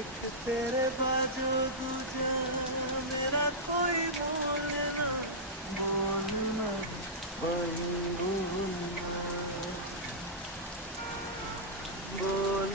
एक तेरे बाजू दूजा, मेरा कोई बोलना बोलना बोलना बोलना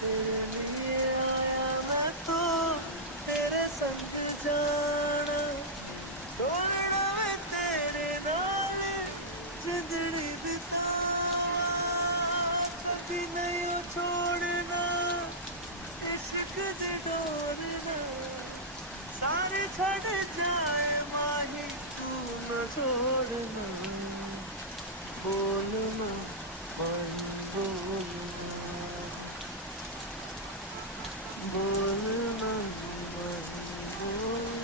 तेरे लिए आया मैं तो तेरे संग जाना, छोड़ना मैं तेरे नाल जिंदड़ी बिता, कभी नहीं छोड़ना इश्क दे डोरना, सारे छड़ जाए माही तू न छोड़ना, बोलना माही बोलना बोलना माही बोलना।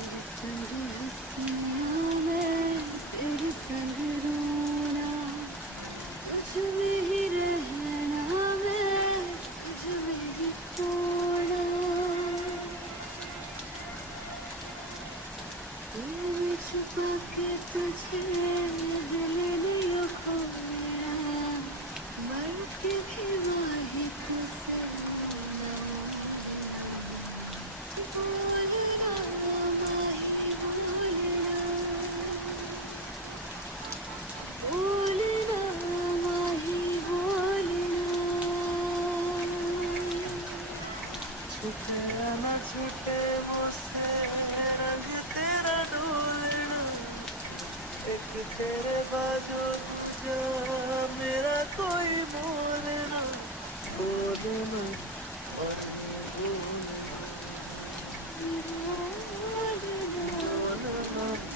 तेरे संग हंसना मैं, तेरे संग रोना, तुझ में ही रहना मैं, तुझ में ही खोना। दिल में छुपा के तुझे दिल नहीं खोया, मर के भी वही तुझसे बोलना माही बोलना, बोलना माही बोलना। छूटे न छूटे मुझसे रंग तेरा ढूंढना, एक तेरे बाजू दूजा, मेरा कोई बोलना बोलना और बोलना बोलना